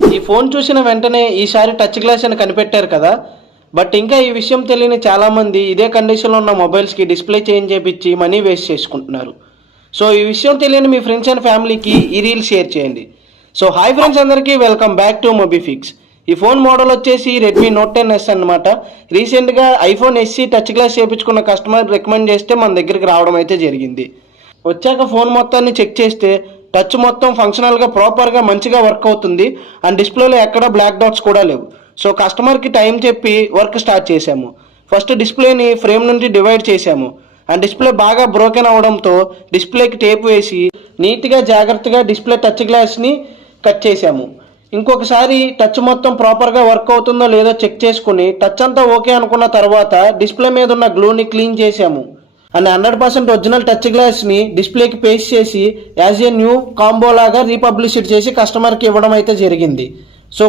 ఈ ఫోన్ చూసిన వెంటనే ఈసారి టచ్ గ్లాస్ అని కనిపెట్టారు కదా. బట్ ఇంకా ఈ విషయం తెలియని చాలామంది ఇదే కండిషన్లో ఉన్న మొబైల్స్కి డిస్ప్లే చేంజ్ చేయించి మనీ వేస్ట్ చేసుకుంటున్నారు. సో ఈ విషయం తెలియని మీ ఫ్రెండ్స్ అండ్ ఫ్యామిలీకి ఈ రీల్ షేర్ చేయండి. సో హాయ్ ఫ్రెండ్స్, అందరికీ వెల్కమ్ బ్యాక్ టు మొబీఫిక్స్. ఈ ఫోన్ మోడల్ వచ్చేసి రెడ్మీ నోట్ 10S అనమాట. రీసెంట్గా ఐఫోన్ SE టచ్ గ్లాస్ చేయించుకున్న కస్టమర్ రికమెండ్ చేస్తే మన దగ్గరికి రావడం అయితే జరిగింది. వచ్చాక ఫోన్ మొత్తాన్ని చెక్ చేస్తే టచ్ మొత్తం ఫంక్షనల్గా ప్రాపర్గా మంచిగా వర్క్ అవుతుంది. అండ్ డిస్ప్లేలో ఎక్కడ బ్లాక్ డాట్స్ కూడా లేవు. సో కస్టమర్కి టైం చెప్పి వర్క్ స్టార్ట్ చేశాము. ఫస్ట్ డిస్ప్లేని ఫ్రేమ్ నుండి డివైడ్ చేశాము. అండ్ డిస్ప్లే బాగా బ్రోకెన్ అవడంతో డిస్ప్లేకి టేప్ వేసి నీట్గా జాగ్రత్తగా డిస్ప్లే టచ్ గ్లాస్ని కట్ చేశాము. ఇంకొకసారి టచ్ మొత్తం ప్రాపర్గా వర్క్ అవుతుందో లేదో చెక్ చేసుకుని టచ్ అంతా ఓకే అనుకున్న తర్వాత డిస్ప్లే మీద ఉన్న గ్లూని క్లీన్ చేశాము. అండ్ 100% ఒరిజినల్ టచ్ గ్లాస్ని డిస్ప్లేకి పేస్ట్ చేసి యాజ్ ఏ న్యూ కాంబో లాగా రీపబ్లిష్ చేసి కస్టమర్కి ఇవ్వడం అయితే జరిగింది. సో